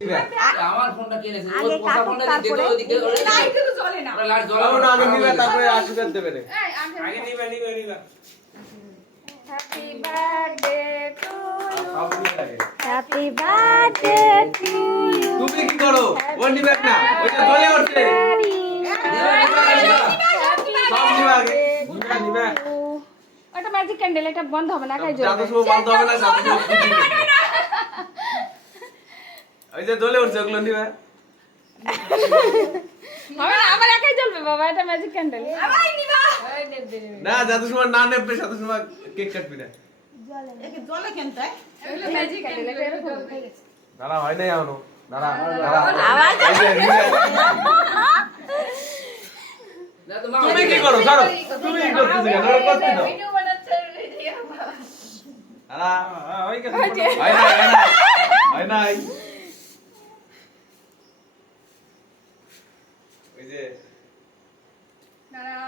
আমার ফোনটা কিনেছে ওই পোষা ফোনটা দিতে তো ওদিকে লাইট তো জ্বলে না লাইট জ্বলাবো না আগে নিবে তারপরে আশীর্বাদ দেবে রে আগে নিবে happy birthday to happy birthday to you তুমি কি করো ও নিবে না ওই যে জ্বলে উঠছে সব নিবে আগে নিবে ওটা ম্যাজিক ক্যান্ডেল, এটা বন্ধ হবে না, একাই জ্বলবে। জাদু শুভ বন্ধ হবে না জাদু শুভ ওই যে জ্বলে উঠছে ওগুলো নিবে হবে না, আমার একাই জ্বলবে বাবা, এটা ম্যাজিক ক্যান্ডেল। আমাই নিবা না জাদু শুভ না নেবে জাদু শুভ কেক কাটবি না একে জ্বলে কেন তাই এগুলো ম্যাজিক ক্যান্ডেল এটা এরকম হয়ে গেছে। দাঁড়া হয় নাই এখনো দাঁড়া দাঁড়া আওয়াজ এই যে, নিবে। তুমি কি করো ছাড়ো তুমি কি করতেছ কেন ওরা করতে দাও ভিডিও বানাচ্ছে ভিডিও দাঁড়া ওই যে। হয় নাই হয় নাই হয় নাই ওই যে দাঁড়া